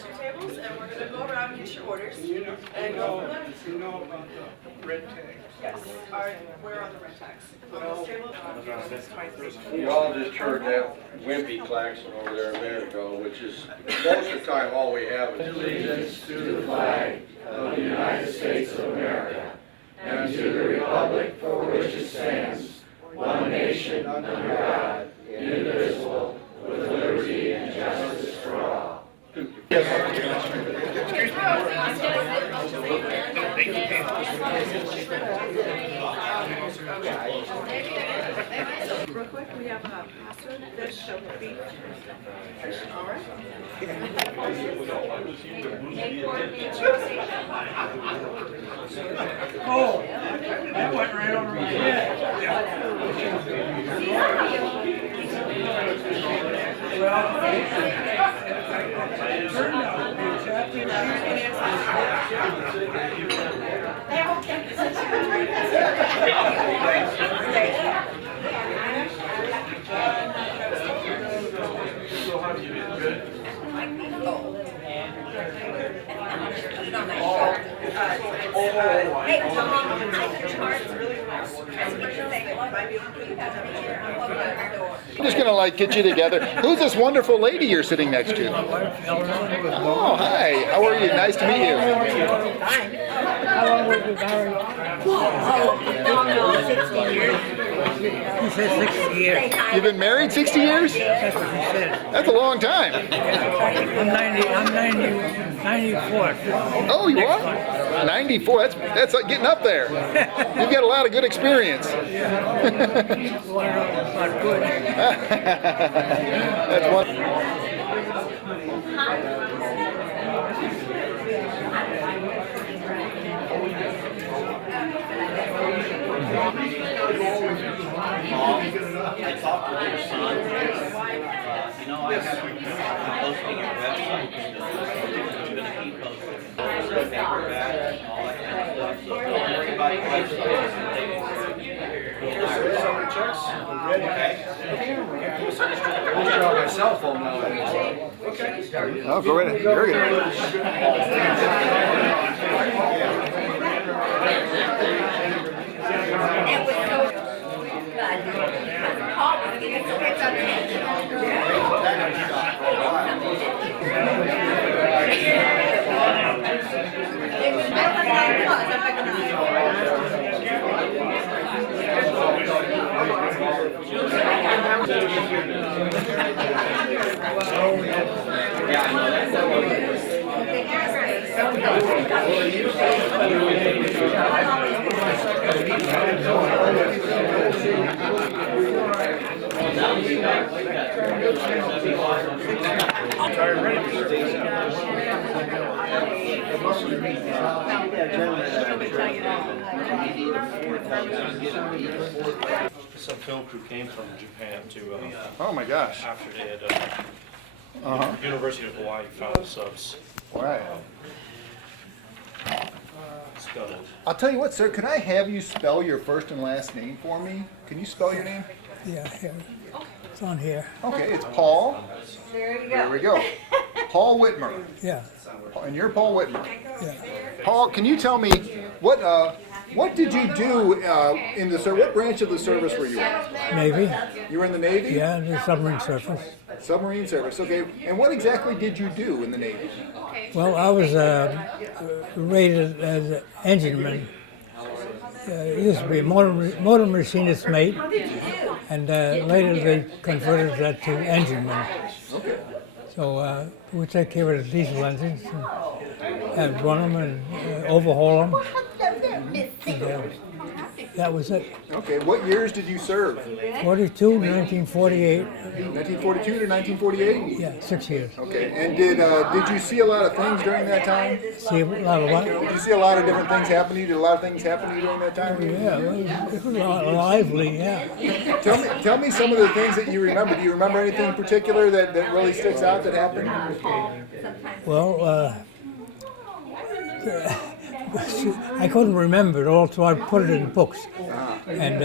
at your tables, and we're gonna go around and get your orders. And go from there. You know about the red tags? Yes, we're on the red tags. On this table. We all just heard that wimpy klaxon over there a minute ago, which is most of the time all we have is Allegiance to the flag of the United States of America and to the republic for which it stands, one nation under God, indivisible, with liberty and justice for all. Real quick, we have pasta, fish, beef, fish, all right? Oh, that went right over my head. Well, it turned out to be exactly So how do you get good? Hey, Tom, I can charge really nice. I'm just gonna get you together. Who's this wonderful lady you're sitting next to? Oh, hi. How are you? Nice to meet you. How long were you married? No, 60 years. He said 60 years. You've been married 60 years? That's what he said. That's a long time. I'm 94. Oh, you are? 94. That's like getting up there. You've got a lot of good experience. Not good. That's one. I talked to your son. I have been posting your website. I'm going to keep posting. Paperback and all that kind of stuff. So don't everybody website. on my cell phone now. Oh, go right ahead. Very good. Some film crew came from Japan to, Oh my gosh. after they had, University of Hawaii found the subs Right. scuttled. I'll tell you what, sir. Can I have you spell your first and last name for me? Can you spell your name? Yeah, here. It's on here. Okay, it's Paul. There we go. Paul Whitmer. Yeah, And you're Paul Whitmer. yeah. Paul, can you tell me what did you do in the service? What branch of the service were you in? Navy. You were in the Navy? Yeah, and the submarine surface. Submarine service. Okay. And what exactly did you do in the Navy? Well, I was rated as an engineman. It used to be motor machinist mate, and later they converted that to engineman. Okay. So we take care of the diesel engines and run them and overhaul them. And, that was it. Okay. What years did you serve? 42, 1948. 1942 to 1948? Yeah, 6 years. Okay. And did you see a lot of things during that time? See a lot of what? Did you see a lot of different things happen to you? Did a lot of things happen to you during that time? Yeah, it was lively, yeah. Tell me some of the things that you remember. Do you remember anything in particular that really sticks out that happened? Well, I couldn't remember it all, so I put it in books. And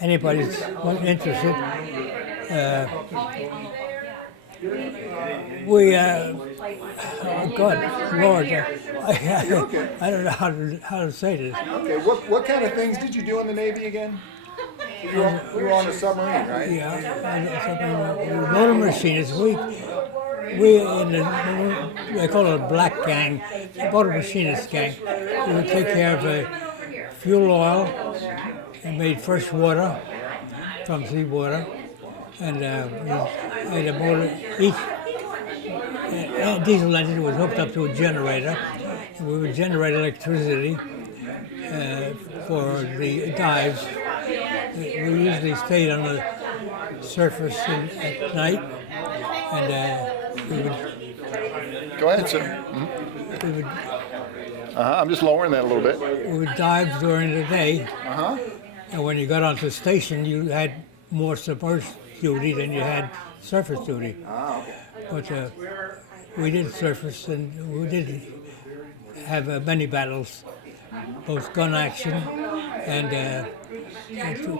anybody who's interested, We, oh God, Lord, I don't know how to say this. Okay, what kind of things did you do in the Navy again? You were on a submarine, right? Yeah, motor machinists. We in the, they call it a black gang, motor machinist gang. We would take care of fuel oil and made fresh water from seawater, and we had a motor. Each diesel engine was hooked up to a generator, and we would generate electricity for the dives. We usually stayed on the surface at night, and we would. Go ahead, sir. We would, I'm just lowering that a little bit. we would dive during the day, Uh-huh. and when you got onto station, you had more submerged duty than you had surface duty. Ah, okay. But we did surface, and we did have many battles, both gun action and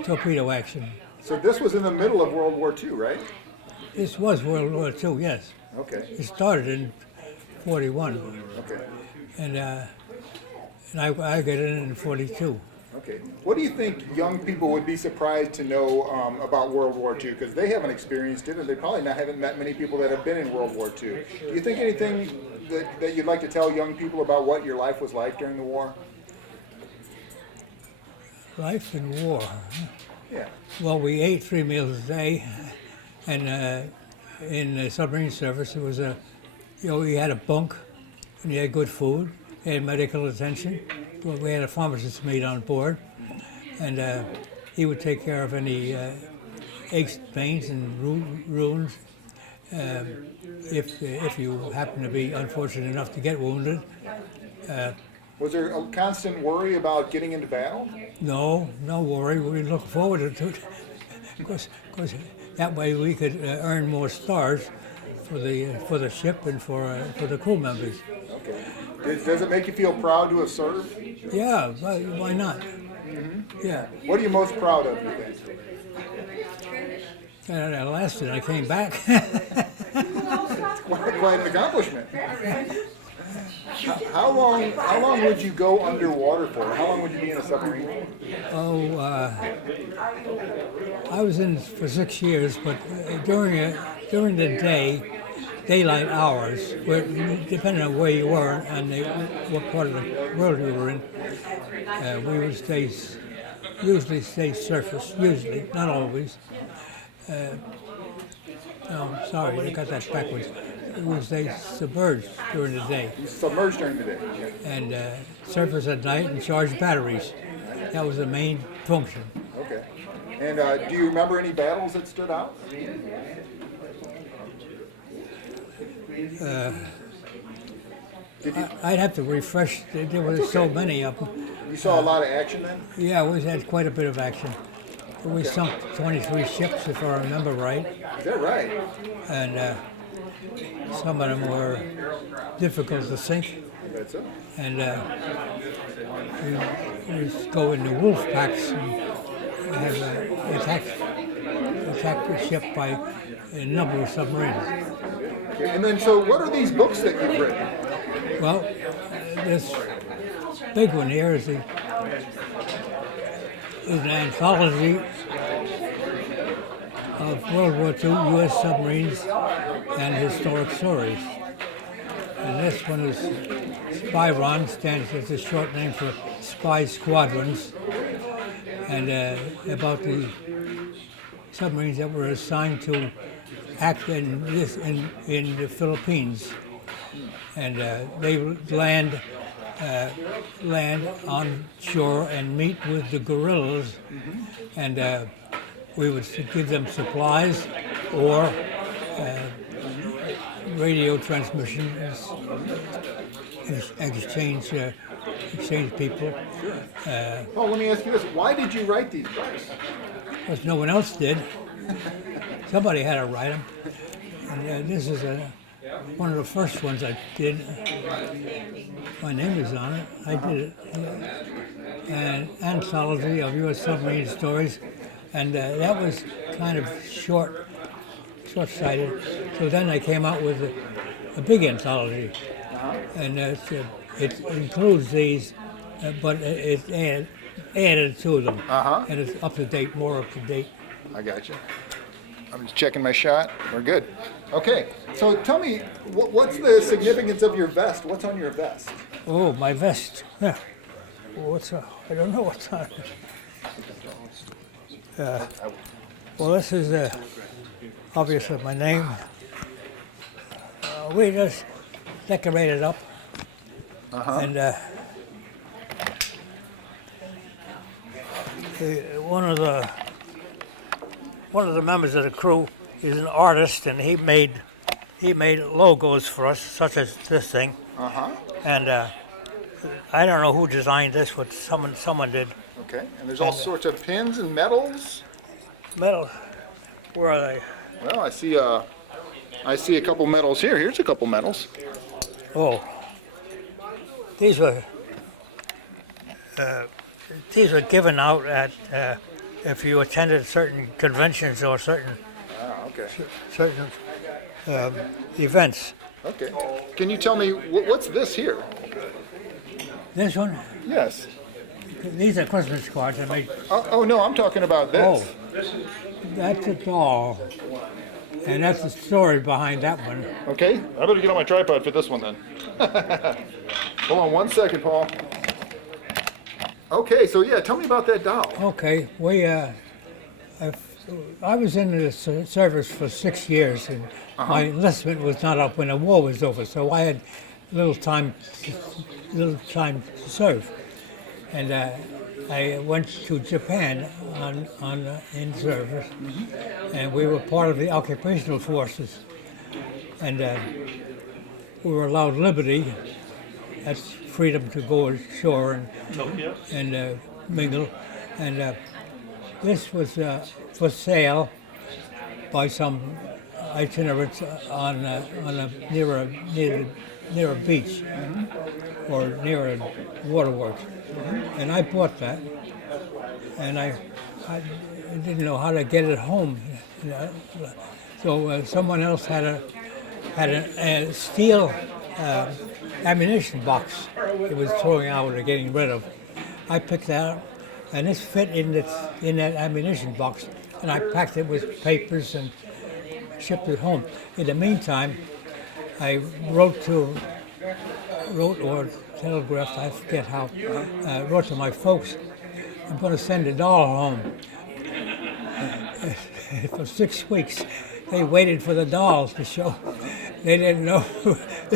torpedo action. So this was in the middle of World War II, right? This was World War II, yes. Okay. It started in '41, Okay. and I got in '42. Okay. What do you think young people would be surprised to know about World War II? Because they haven't experienced it, and they probably haven't met many people that have been in World War II. Do you think anything that you'd like to tell young people about what your life was like during the war? Life in war. Yeah. Well, we ate 3 meals a day, and in the submarine service, it was you had a bunk, and you had good food, you had medical attention. Well, we had a pharmacist mate on board, and he would take care of any aches, pains, and wounds. If you happen to be unfortunate enough to get wounded. Was there a constant worry about getting into battle? No worry. We look forward to it, because that way we could earn more stars for the ship and for the crew members. Okay. Does it make you feel proud to have served? Yeah, why not? Yeah. What are you most proud of, you think? And I lasted. I came back. Quite an accomplishment. How long would you go underwater for? How long would you be in a submarine? Oh, I was in for 6 years, but during the daylight hours, depending on where you were and what part of the world you were in, we would usually stay surface. Usually, not always. No, sorry, I got that backwards. It was they submerged during the day. Submerged during the day. And surface at night and charge batteries. That was the main function. Okay. And do you remember any battles that stood out? I'd have to refresh. There were so many of them. You saw a lot of action then? Yeah, we had quite a bit of action. We sunk 23 ships, if I remember right. Is that right? And some of them were difficult to sink. That's it. And we go into wolf packs and have attack the ship by a number of submarines. Okay. And then, so what are these books that you've written? Well, this big one here is an anthology of World War II U.S. submarines and historic stories. And this one is SPYRON, stands as a short name for Spy Squadrons, and about the submarines that were assigned to act in the Philippines. And they would land on shore and meet with the guerrillas, and we would give them supplies or radio transmissions, exchange people. Well, let me ask you this. Why did you write these books? Because no one else did. Somebody had to write them. And this is one of the first ones I did. My name is on it. I did it. An anthology of U.S. submarine stories. And that was kind of short short-sighted. So then I came out with a big anthology, and it includes these, but it's added to them, and it's up to date, more up to date. I got you. I'm just checking my shot. We're good. Okay, so tell me, what's the significance of your vest? What's on your vest? Oh, my vest. Yeah. I don't know what's on it. Well, this is obviously my name. We just decorated up, and one of the members of the crew is an artist, and he made logos for us, such as this thing. And I don't know who designed this, but someone did. Okay, and there's all sorts of pins and medals. Metal. Where are they? Well, I see a couple medals here. Here's a couple medals. Oh, these were given out at if you attended certain conventions or certain Okay. events. Okay. Can you tell me what's this here? This one, Yes. these are Christmas cards I made. Oh no, I'm talking about this. Oh, that's a doll, and that's the story behind that one. Okay. I better get on my tripod for this one then. Hold on 1 second, Paul. Okay, so yeah, tell me about that doll. Okay, I was in the service for 6 years, and my enlistment was not up when the war was over, so I had little time to serve. And I went to Japan in service, and we were part of the occupational forces, and we were allowed liberty. That's freedom to go ashore and mingle. And this was for sale by some itinerants near a beach or near a waterworks. And I bought that, and I didn't know how to get it home. So someone else had a steel ammunition box it was throwing out or getting rid of. I picked that up, and this fit in that ammunition box, and I packed it with papers and shipped it home. In the meantime, I wrote or telegraphed, I forget how, wrote to my folks, I'm going to send a doll home. For 6 weeks, they waited for the dolls to show. They didn't know if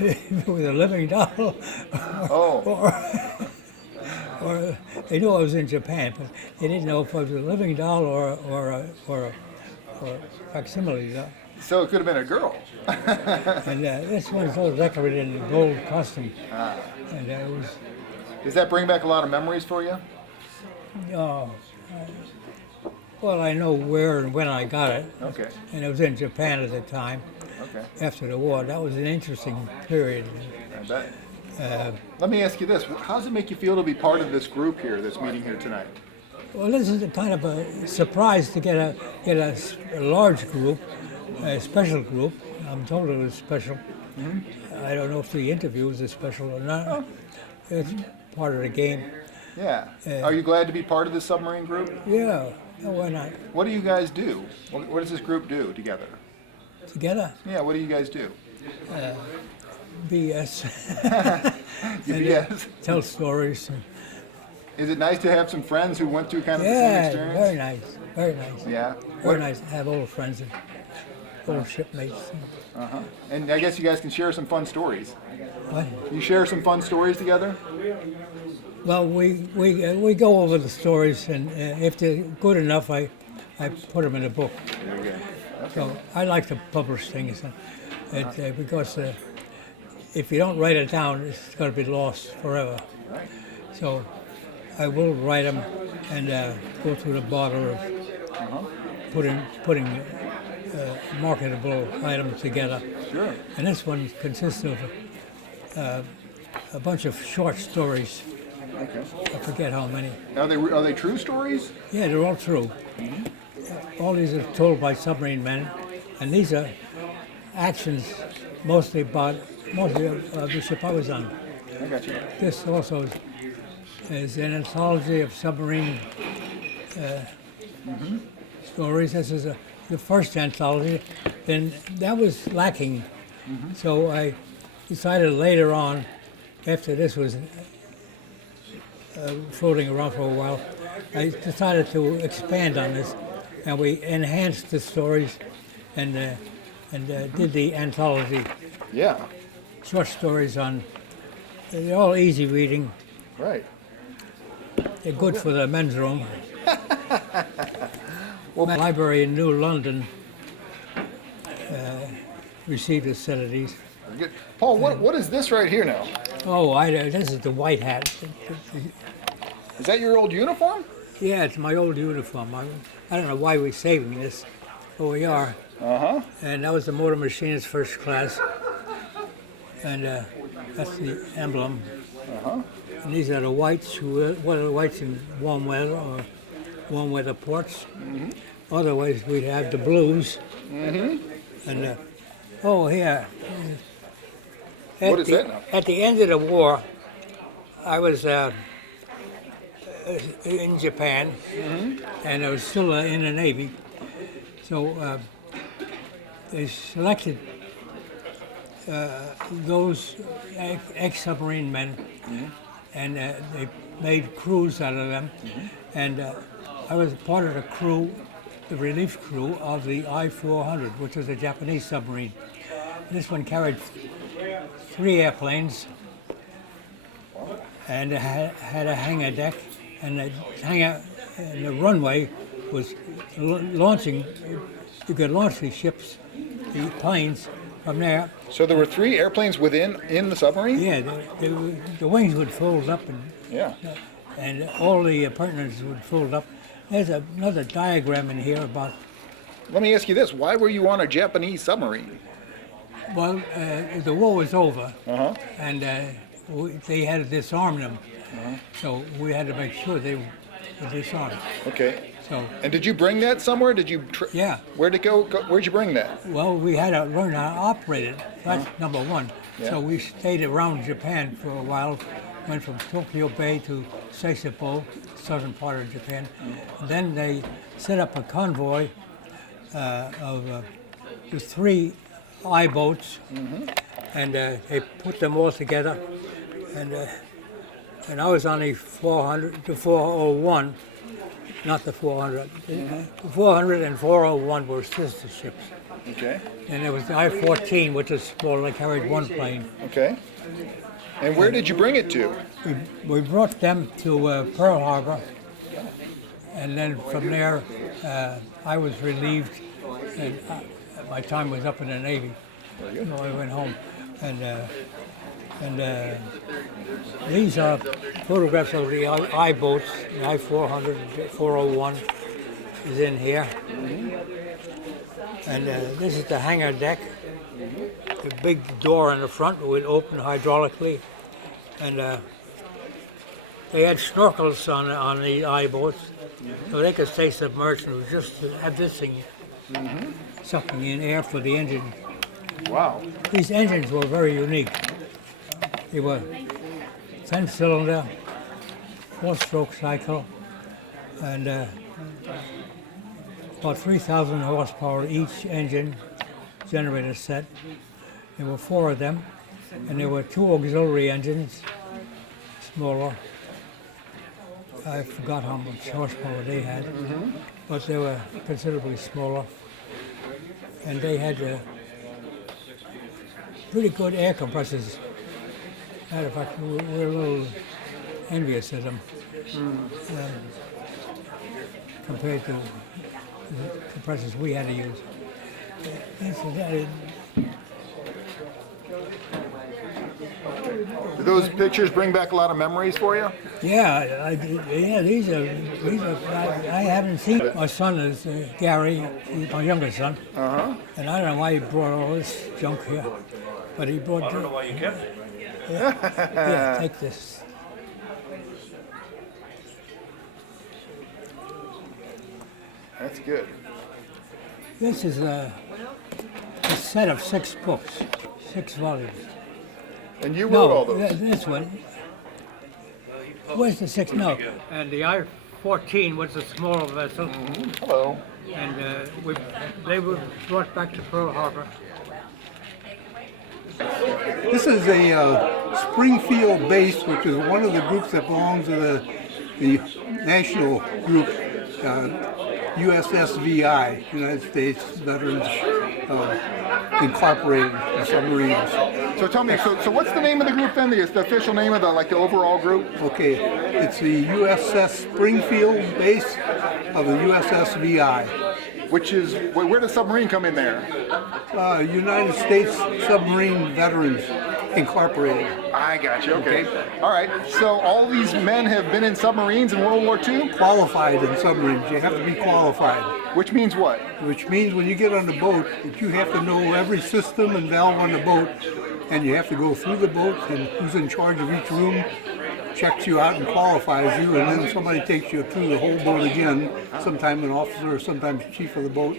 it was a living doll or they knew I was in Japan, but they didn't know if it was a living doll or a facsimile doll. So it could have been a girl. And this one's all decorated in gold costume. And it was, Does that bring back a lot of memories for you? well, I know where and when I got it. Okay. And it was in Japan at the time, Okay. after the war. That was an interesting period. I bet. Let me ask you this. How does it make you feel to be part of this group here that's meeting here tonight? Well, this is a kind of a surprise to get a large group, a special group. I'm told it was special. I don't know if the interview was special or not. It's part of the game. Yeah. Are you glad to be part of this submarine group? Yeah, why not? What do you guys do? What does this group do together? Together, Yeah, what do you guys do? BS. Yes. Tell stories. Is it nice to have some friends who went through kind of the same Yeah, experience? very nice, very nice. Yeah. Very nice to have old friends and old shipmates. And I guess you guys can share some fun stories. What? You share some fun stories together? Well, we go over the stories, and if they're good enough, I put them in a book. Very good. So I like to publish things, because if you don't write it down, it's going to be lost forever. Right. So I will write them and go through the bother of putting marketable items together. Sure. And this one consists of a bunch of short stories. Okay. I forget how many. Are they true stories? Yeah, they're all true. All these are told by submarine men, And these are actions mostly of Bishop I was on. I got you. This also is an anthology of submarine stories. This is the first anthology, and that was lacking. So I decided later on, after this was floating around for a while, I decided to expand on this, and we enhanced the stories and did the anthology. Yeah. Short stories on, they're all easy reading. Right. They're good for the men's room. Well, the library in New London received a set of these. Very good. Paul, what is this right here now? Oh, this is the white hat. Is that your old uniform? Yeah, it's my old uniform. I don't know why we're saving this, but we are. Uh-huh. And that was the motor machinist first class. And that's the emblem. Uh-huh. And these are the whites, what are the whites in warm weather or warm weather ports. Otherwise, we'd have the blues. And here. What is that now? At the end of the war, I was in Japan, and I was still in the Navy. So they selected those ex-submarine men, and they made crews out of them. And I was part of the crew, the relief crew of the I-400, which was a Japanese submarine. This one carried 3 airplanes, and it had a hangar deck, and the runway was launching. You could launch these ships, the planes, from there. So there were 3 airplanes in the submarine? Yeah, the wings would fold up, Yeah. and all the appurtenances would fold up. There's another diagram in here about. Let me ask you this. Why were you on a Japanese submarine? Well, the war was over, Uh-huh. and they had to disarm them. So we had to make sure they were disarmed. Okay. So, And did you bring that somewhere? Did you? yeah. Where'd it go? Where'd you bring that? Well, we had to learn how to operate it. That's number one. Yeah. So we stayed around Japan for a while. Went from Tokyo Bay to Sasebo, southern part of Japan. And then they set up a convoy of the 3 I-boats, and they put them all together. And I was on the 400 to 401, not the 400. The 400 and 401 were sister ships. Okay. And there was the I-14, which was smaller, carried 1 plane. Okay. And where did you bring it to? We brought them to Pearl Harbor, and then from there I was relieved, and my time was up in the Navy. So I went home, and these are photographs of the I-boats, the I-400, 401 is in here. And this is the hangar deck. The big door in the front would open hydraulically, and they had snorkels on the I-boats, so they could stay submerged and just have this thing sucking in air for the engine. Wow. These engines were very unique. They were 10-cylinder, 4-stroke cycle, and about 3,000 horsepower each engine generator set. There were 4 of them, and there were 2 auxiliary engines, smaller. I forgot how much horsepower they had, but they were considerably smaller. And they had pretty good air compressors. Matter of fact, we're a little envious of them compared to the compressors we had to use. Do those pictures bring back a lot of memories for you? Yeah, these are. I haven't seen. My son is Gary, he's my youngest son, and I don't know why he brought all this junk here, but he brought. I don't know why you kept it. Yeah, take this. That's good. This is set of 6 books, 6 volumes. And you wrote all No, those? this one. Where's the 6? No. And the I-14 was a small vessel, Hello. and they were brought back to Pearl Harbor. This is a Springfield base, which is one of the groups that belongs to the national group, USSVI, United States Veterans Incorporated, the submarines. So tell me, so what's the name of the group then? The official name of the overall group? Okay, it's the USS Springfield base of the USSVI. Which is, where does submarine come in there? United States Submarine Veterans Incorporated. I got you, okay. All right, so all these men have been in submarines in World War II? Qualified in submarines. You have to be qualified. Which means what? Which means when you get on the boat, that you have to know every system and valve on the boat, and you have to go through the boat, and who's in charge of each room checks you out and qualifies you, and then somebody takes you through the whole boat again, sometimes an officer or sometimes the chief of the boat,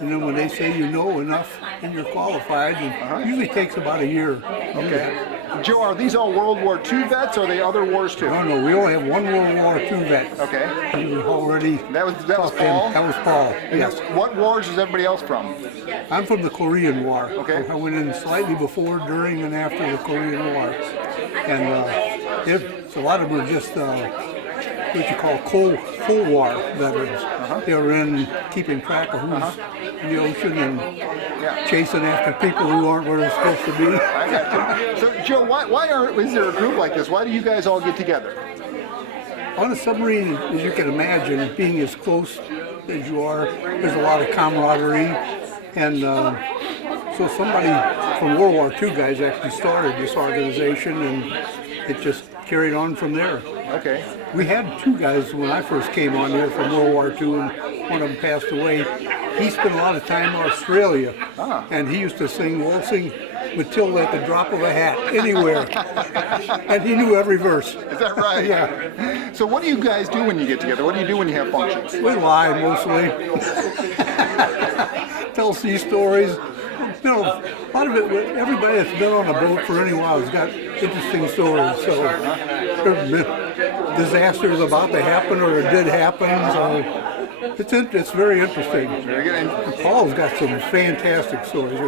and then when they say you know enough, then you're qualified, and it usually takes about a year. Okay. Joe, are these all World War II vets, or are they other wars too? No, we only have one World War II vet. Okay. We've already That was talked to him. Paul? That was Paul, yes. What wars is everybody else from? I'm from the Korean War. Okay. I went in slightly before, during, and after the Korean War. And it's a lot of them are just what you call Cold War veterans. They were in keeping track of who's in the ocean and chasing after people who aren't where they're supposed to be. I got you. So, Joe, is there a group like this? Why do you guys all get together? On a submarine, as you can imagine, being as close as you are, there's a lot of camaraderie. And so somebody from World War II guys actually started this organization, and it just carried on from there. Okay. We had 2 guys when I first came on here from World War II, and one of them passed away. He spent a lot of time in Australia, and he used to sing Waltzing Matilda at the drop of a hat, anywhere. And he knew every verse. Is that right? Yeah. So what do you guys do when you get together? What do you do when you have functions? We lie mostly. Tell sea stories. You know, a lot of it, everybody that's been on a boat for any while has got interesting stories. So there's been disasters about to happen or it did happen. So it's very interesting. Very good. And Paul's got some fantastic stories.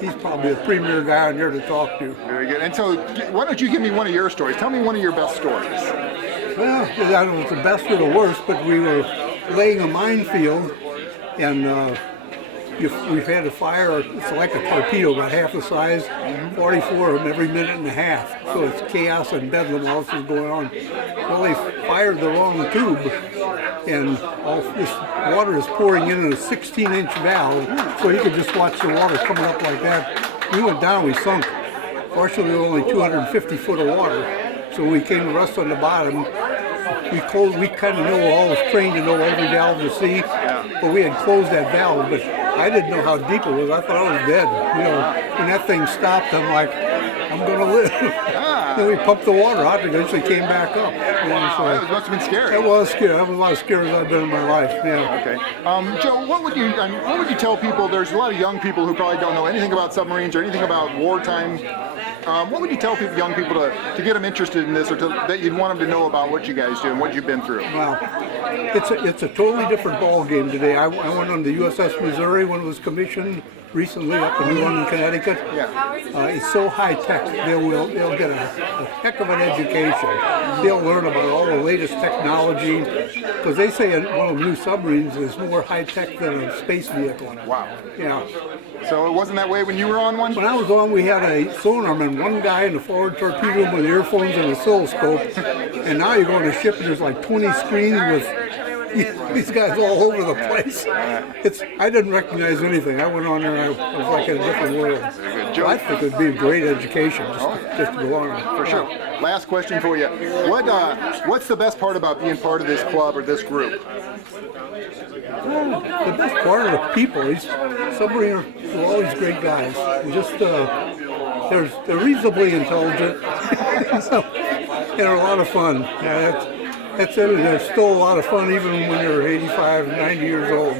He's probably the premier guy on here to talk to. Very good. And so why don't you give me one of your stories? Tell me one of your best stories. Well, I don't know if it's the best or the worst, but we were laying a minefield, and we've had a fire. It's like a torpedo, about half the size, 44 of them every minute and a half. So it's chaos and bedlam, all this is going on. Well, they fired the wrong tube, and all this water is pouring in a 16-inch valve, so you could just watch the water coming up like that. We went down, we sunk. Fortunately, only 250 foot of water, so we came to rest on the bottom. We kind of know, all was trained to know every valve to see, but we had closed that valve, but I didn't know how deep it was. I thought I was dead. You know, when that thing stopped, I'm like, I'm gonna live. Then we pumped the water out and eventually came back up. Wow, So that must have been scary. it was scary. That was about as scary as I've been in my life. Yeah. Okay. Joe, what would you tell people? There's a lot of young people who probably don't know anything about submarines or anything about wartime. What would you tell young people to get them interested in this, or that you'd want them to know about what you guys do and what you've been through? Wow, it's a totally different ball game today. I went on the USS Missouri when it was commissioned recently up in New London, Connecticut. It's so high tech. They'll get a heck of an education. They'll learn about all the latest technology, because they say one of the new submarines is more high tech than a space vehicle. Wow. Yeah. So it wasn't that way when you were on one? When I was on, we had a sonarman, one guy in the forward torpedo room with earphones and an oscilloscope, and now you go on a ship and there's like 20 screens with these guys all over the place. I didn't recognize anything. I went on there and I was like in a different world. So I think it would be a great education just to go on. For sure. Last question for you. What's the best part about being part of this club or this group? The best part of the people, these submariners are always great guys. Just they're reasonably intelligent, and they're a lot of fun. Yeah, that's it. They're still a lot of fun even when they're 85, 90 years old.